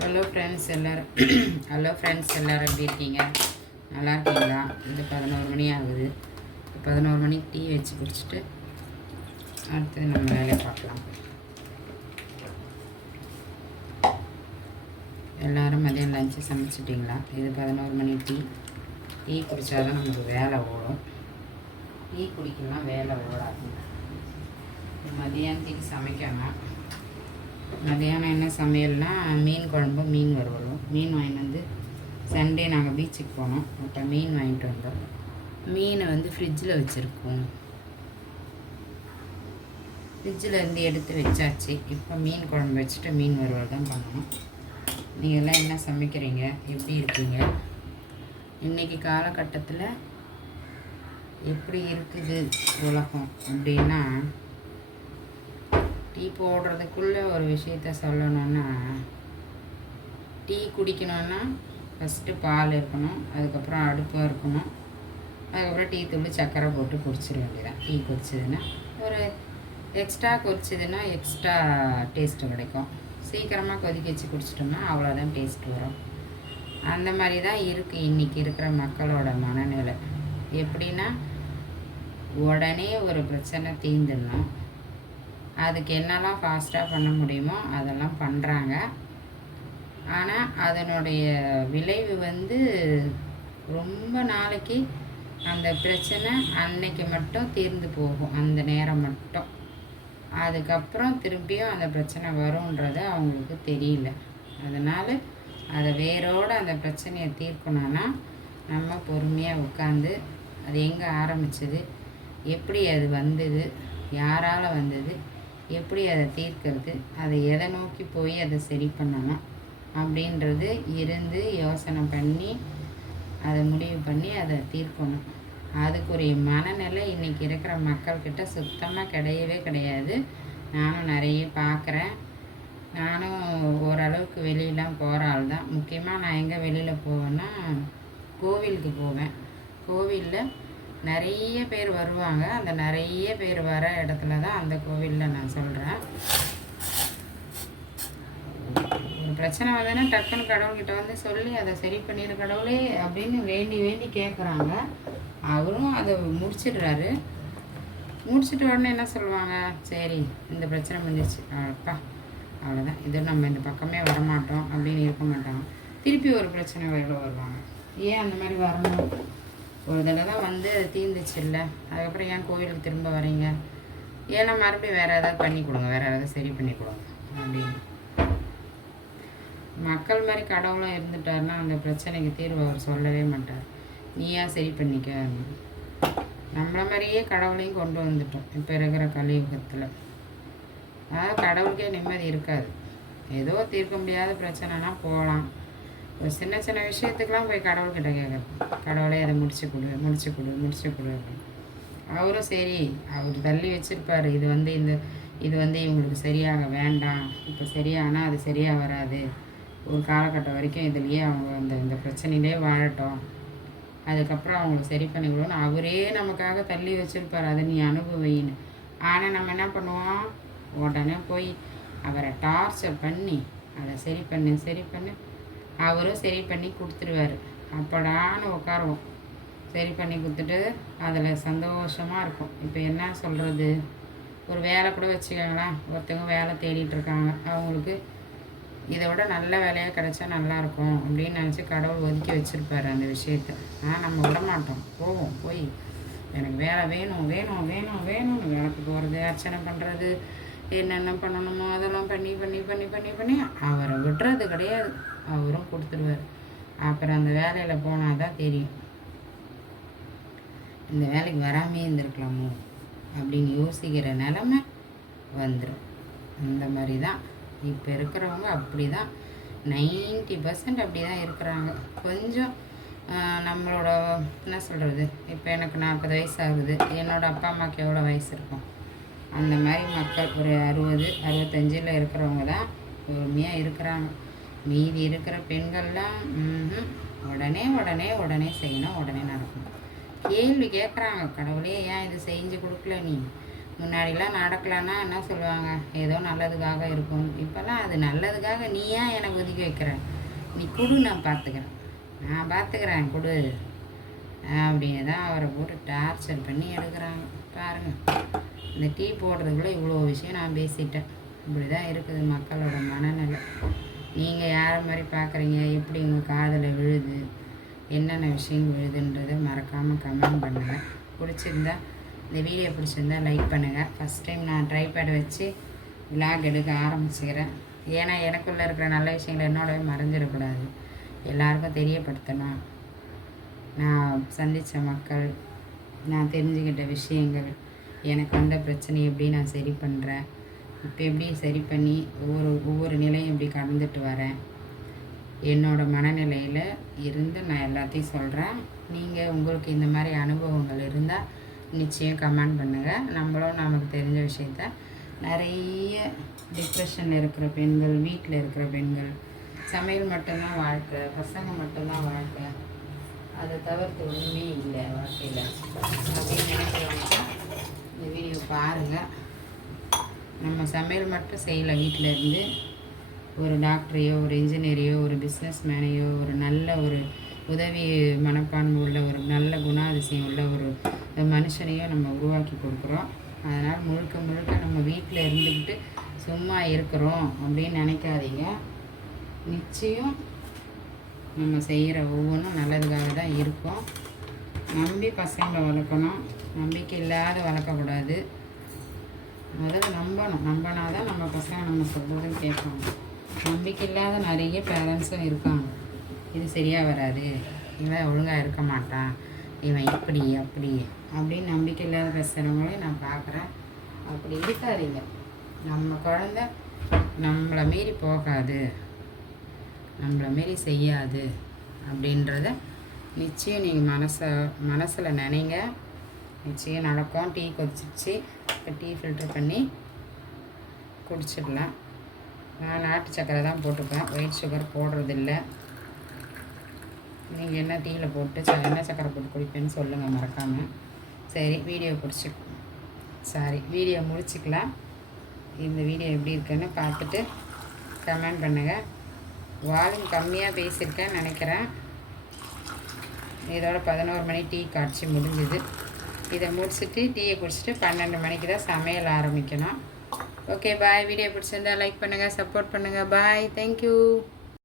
Hello friends எல்லோரும். Hello friends எல்லோரும் எப்படி இருக்கீங்க? நல்லா இருக்கீங்களா? இது பதினோரு மணி ஆகுது. பதினோரு மணிக்கு டீ வச்சு குடிச்சிட்டு அடுத்தது நம்ம வேலையை பார்க்கலாம். எல்லோரும் மதியம் லஞ்சு சமைச்சிட்டிங்களா? இது பதினோரு மணி டீ. டீ குடித்தா தான் நமக்கு வேலை ஓடும். டீ குடிக்கலாம் வேலை ஓடாது. மதியானத்துக்கு சமைக்காமல் மதியானம் என்ன சமையல்னா மீன் குழம்பு மீன் வறுவலும். மீன் வாங்கிட்டு வந்து சண்டே நாங்கள் பீச்சுக்கு போனோம். அப்போ மீன் வாங்கிட்டு வந்தோம். மீனை வந்து ஃப்ரிட்ஜில் வச்சுருக்கோம். ஃப்ரிட்ஜில் இருந்து எடுத்து வச்சாச்சு. இப்போ மீன் குழம்பு வச்சுட்டு மீன் வறுவல் தான் பண்ணணும். நீங்கள்லாம் என்ன சமைக்கிறீங்க? எப்படி இருக்கீங்க? இன்றைக்கி காலகட்டத்தில் எப்படி இருக்குது உலகம் அப்படின்னா டீ போடுறதுக்குள்ளே ஒரு விஷயத்த சொல்லணுன்னா டீ குடிக்கணுன்னா ஃபஸ்ட்டு பால் இருக்கணும் அதுக்கப்புறம் அடுப்பு இருக்கணும் அதுக்கப்புறம் டீ தூள் சர்க்கரை போட்டு குடிச்சிட வேண்டியதான் டீ குடிச்சதுன்னா ஒரு எக்ஸ்ட்ரா கொதிச்சதுன்னா எக்ஸ்ட்ரா டேஸ்ட்டு கிடைக்கும். சீக்கிரமாக கொதிக்க வச்சு குடிச்சிட்டோம்னா அவ்வளோதான் டேஸ்ட் வரும். அந்த மாதிரி தான் இருக்குது இன்றைக்கி இருக்கிற மக்களோட மனநிலை. எப்படின்னா உடனே ஒரு பிரச்சனை தீந்துடணும். அதுக்கு என்னெல்லாம் ஃபாஸ்ட்டாக பண்ண முடியுமோ அதெல்லாம் பண்ணுறாங்க ஆனால் அதனுடைய விளைவு வந்து ரொம்ப நாளைக்கு அந்த பிரச்சனை அன்னைக்கு மட்டும் தீர்ந்து போகும். அந்த நேரம் மட்டும். அதுக்கப்புறம் திரும்பியும் அந்த பிரச்சனை வரும்ன்றது அவங்களுக்கு தெரியல. அதனால் அதை வேரோடு அந்த பிரச்சனையை தீர்க்கணும்னா நம்ம பொறுமையாக உட்காந்து அது எங்கே ஆரம்பிச்சது? எப்படி அது வந்தது? யாரால் வந்தது? எப்படி அதை தீர்க்கிறது அதை எதை நோக்கி போய் அதை சரி பண்ணணும் அப்படின்றது இருந்து யோசனை பண்ணி அதை முடிவு பண்ணி அதை தீர்க்கணும். அதுக்குரிய மனநிலை இன்றைக்கி இருக்கிற மக்கள்கிட்ட சுத்தமாக கிடையவே கிடையாது. நானும் நிறைய பார்க்குறேன். நானும் ஓரளவுக்கு வெளியெலாம் போகிற ஆள் தான். முக்கியமாக நான் எங்கே வெளியில் போவேன்னா கோவிலுக்கு போவேன். கோவிலில் நிறைய பேர் வருவாங்க. அந்த நிறைய பேர் வர இடத்துல தான் அந்த கோவிலில் நான் சொல்கிறேன் ஒரு பிரச்சனை வந்ததுன்னா டக்குன்னு கடவுள்கிட்ட வந்து சொல்லி அதை சரி பண்ணிடு கடவுளே அப்படின்னு வேண்டி வேண்டி கேட்குறாங்க அவரும் அதை முடிச்சிடுறாரு. முடிச்சிட்ட உடனே என்ன சொல்லுவாங்க? சரி இந்த பிரச்சனை முடிஞ்சிச்சு அப்பா அவ்வளோதான் இது நம்ம இந்த பக்கமே வரமாட்டோம் அப்படின்னு இருக்க மாட்டாங்க. திருப்பி ஒரு பிரச்சனை வருவாங்க. ஏன் அந்த மாதிரி வரணும்? ஒரு தடவை தான் வந்து அது தீர்ந்துச்சு இல்லை அதுக்கப்புறம் ஏன் கோவிலுக்கு திரும்ப வரீங்க? ஏன்னா மறுபடியும் வேறு ஏதாவது பண்ணி கொடுங்க வேறு ஏதாவது சரி பண்ணி கொடுங்க அப்படின்னு. மக்கள் மாதிரி கடவுளும் இருந்துட்டாருன்னா அந்த பிரச்சனைக்கு தீர்வு அவர் சொல்லவே மாட்டார். நீயா சரி பண்ணிக்க? நம்மளை மாதிரியே கடவுளையும் கொண்டு வந்துட்டோம் இப்போ இருக்கிற கலியுகத்தில். அதாவது கடவுளுக்கே நிம்மதி இருக்காது. ஏதோ தீர்க்க முடியாத பிரச்சனைனா போகலாம். ஒரு சின்ன சின்ன விஷயத்துக்கெலாம் போய் கடவுள்கிட்ட கேட்குறது கடவுளே அதை முடிச்சு கொடு முடிச்சு கொடு முடிச்சு கொடு அப்படின்னு. அவரும் சரி அவர் தள்ளி வச்சுருப்பார். இது வந்து இந்த இது வந்து இவங்களுக்கு சரியாக வேண்டாம். இப்போ சரியானால் அது சரியாக வராது. ஒரு காலகட்டம் வரைக்கும் இதுலேயே அவங்க அந்த இந்த பிரச்சனையிலே வாழட்டும். அதுக்கப்புறம் அவங்களுக்கு சரி பண்ணி கொடுன்னு அவரே நமக்காக தள்ளி வச்சுருப்பார். அதை நீ அனுபவின்னு. ஆனால் நம்ம என்ன பண்ணுவோம்? உடனே போய் அவரை டார்ச்சர் பண்ணி அதை சரி பண்ணு சரி பண்ணு. அவரும் சரி பண்ணி கொடுத்துருவார். அப்படான்னு உட்காருவோம் சரி பண்ணி கொடுத்துட்டு அதில் சந்தோஷமாக இருக்கும். இப்போ என்ன சொல்கிறது ஒரு வேலை கூட வச்சுக்கோங்களேன். ஒருத்தவங்க வேலை தேடிட்டுருக்காங்க அவங்களுக்கு இதை விட நல்ல வேலையாக கிடைச்சா நல்லாயிருக்கும் அப்படின்னு நினச்சி கடவுள் ஒதுக்கி வச்சுருப்பாரு அந்த விஷயத்த. ஆனால் நம்ம விட மாட்டோம். போவோம் போய். எனக்கு வேலை வேணும் வேணும் வேணும் வேணும்னு வேலைக்கு போகிறது அர்ச்சனை பண்ணுறது என்னென்ன பண்ணணுமோ அதெல்லாம் பண்ணி பண்ணி பண்ணி பண்ணி பண்ணி அவரை விடுறது கிடையாது. அவரும் கொடுத்துருவார். அப்புறம் அந்த வேலையில் போனால் தான் தெரியும். இந்த வேலைக்கு வராமே இருந்திருக்கலாமோ அப்படின்னு யோசிக்கிற நிலமை வந்துடும் அந்த மாதிரி தான் இப்போ இருக்கிறவங்க அப்படி தான் நைன்டி பர்சன்ட் அப்படி தான் இருக்கிறாங்க. கொஞ்சம் நம்மளோட என்ன சொல்கிறது இப்போ எனக்கு நாற்பது வயசு ஆகுது. என்னோடய அப்பா அம்மாவுக்கு எவ்வளோ வயசு இருக்கும்? அந்த மாதிரி மக்கள் ஒரு அறுபது அறுபத்தஞ்சில் இருக்கிறவங்க தான் பொறுமையாக இருக்கிறாங்க. மீதி இருக்கிற பெண்கள்லாம் உடனே உடனே உடனே செய்யணும் உடனே நடக்கணும். கேள்வி கேட்குறாங்க கடவுளே ஏன் இது செஞ்சு கொடுக்கல நீ? முன்னாடிலாம் நடக்கலன்னா என்ன சொல்லுவாங்க? ஏதோ நல்லதுக்காக இருக்கும். இப்போல்லாம் அது நல்லதுக்காக நீ ஏன் எனக்கு ஒதுக்கி வைக்கிற? நீ கொடு நான் பார்த்துக்கிறேன். நான் பார்த்துக்கிறேன் கொடு. அப்படின்னு தான் அவரை போட்டு டார்ச்சர் பண்ணி எடுக்கிறாங்க. பாருங்கள் இந்த டீ போடுறதுக்குள்ளே இவ்வளோ விஷயம் நான் பேசிட்டேன். இப்படி தான் இருக்குது மக்களோட மனநிலை. நீங்கள் யாரை மாதிரி பார்க்குறீங்க எப்படி உங்கள் காதில் விழுது? என்னென்ன விஷயம் விழுதுன்றதை மறக்காமல் கமெண்ட் பண்ணுங்கள் பிடிச்சிருந்தா இந்த வீடியோ பிடிச்சிருந்தா லைக் பண்ணுங்கள் ஃபஸ்ட் டைம் நான் ட்ரைபேட் வச்சு விலாக் எடுக்க ஆரம்பிச்சுக்கிறேன். ஏன்னா எனக்குள்ளே இருக்கிற நல்ல விஷயங்கள் என்னோடவே மறைஞ்சிடக்கூடாது எல்லாருக்கும் தெரியப்படுத்தணும். நான் சந்தித்த மக்கள் நான் தெரிஞ்சுக்கிட்ட விஷயங்கள் எனக்கு வந்த பிரச்சனையை எப்படி நான் சரி பண்ணுறேன் இப்போ எப்படி சரி பண்ணி ஒவ்வொரு ஒவ்வொரு நிலையும் எப்படி கடந்துட்டு வரேன்? என்னோடய மனநிலையில் இருந்து நான் எல்லாத்தையும் சொல்கிறேன் நீங்கள் உங்களுக்கு இந்த மாதிரி அனுபவங்கள் இருந்தால் நிச்சயம் கமெண்ட் பண்ணுங்கள் நம்மளும் நமக்கு தெரிஞ்ச விஷயத்த நிறைய டிப்ரெஷனில் இருக்கிற பெண்கள் வீட்டில் இருக்கிற பெண்கள் சமையல் மட்டும்தான் வாழ்க்கை பசங்க மட்டும்தான் வாழ்க்கை. அதை தவிர்த்து ஒன்றுமே இல்லை வாழ்க்கையில். அப்படின்னு நினைக்கிறவங்க இந்த வீடியோ பாருங்கள் நம்ம சமையல் மட்டும் செய்யலை வீட்டில் இருந்து ஒரு டாக்டரையோ ஒரு இன்ஜினியரையோ ஒரு பிஸ்னஸ் மேனையோ ஒரு நல்ல ஒரு உதவி மனப்பான்மை உள்ள ஒரு நல்ல குணாதிசயம் உள்ள ஒரு மனுஷனையும் நம்ம உருவாக்கி கொடுக்குறோம். அதனால் முழுக்க முழுக்க நம்ம வீட்டில் இருந்துக்கிட்டு சும்மா இருக்கிறோம் அப்படின்னு நினைக்காதீங்க. நிச்சயம் நம்ம செய்கிற ஒவ்வொன்றும் நல்லதுக்காக தான் இருக்கும். நம்பி பசங்களை வளர்க்கணும். நம்பிக்கை இல்லாத வளர்க்கக்கூடாது. முதல்ல நம்பணும். நம்பினா தான் நம்ம பசங்க நம்ம சொல்கிறதும் கேட்பாங்க. நம்பிக்கை இல்லாத நிறைய பேரண்ட்ஸும் இருக்காங்க. இது சரியாக வராது. இவன் ஒழுங்காக இருக்க மாட்டான். இவன் இப்படி அப்படி அப்படின்னு நம்பிக்கை இல்லாத பேசுகிறவங்களையும் நான் பார்க்குறேன். அப்படி இருக்காதீங்க. நம்ம குழந்த நம்மளை மீறி போகாது. நம்மளை மீறி செய்யாது அப்படின்றத நிச்சயம் நீங்கள் மனசை மனசில் நினைங்க. நிச்சயம் நடக்கும் டீ கொதிச்சிச்சு இப்போ டீ ஃபில்ட்ரு பண்ணி குடிச்சிடலாம். நான் நாட்டு சக்கரை தான் போட்டுப்பேன். ஒயிட் சுகர் போடுறதில்ல. நீங்கள் என்ன டீயில் போட்டு ச என்ன சக்கரை போட்டு குடிப்பேன்னு சொல்லுங்கள் மறக்காமல் சரி வீடியோ பிடிச்சி சாரி வீடியோ முடிச்சுக்கலாம். இந்த வீடியோ எப்படி இருக்குன்னு பார்த்துட்டு கமெண்ட் பண்ணுங்கள் வால்யூம் கம்மியாக பேசியிருக்கேன்னு நினைக்கிறேன். இதோட பதினோரு மணி டீ காட்சி முடிஞ்சுது. இதை முடிச்சுட்டு டீயை குடிச்சிட்டு பன்னெண்டு மணிக்கு தான் சமையல் ஆரம்பிக்கணும். ஓகே பாய் வீடியோ பிடிச்சிருந்தா லைக் பண்ணுங்கள் சப்போர்ட் பண்ணுங்கள் பாய் தேங்க்யூ